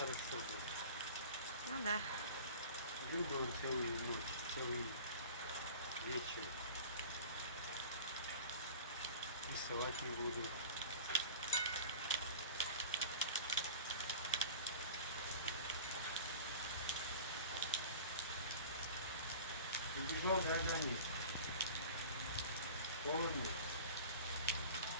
хорошо будет. Ну да. Люблю он целую ночь, целый вечер. Рисовать не буду. Прибежал, да, Даня? Полный.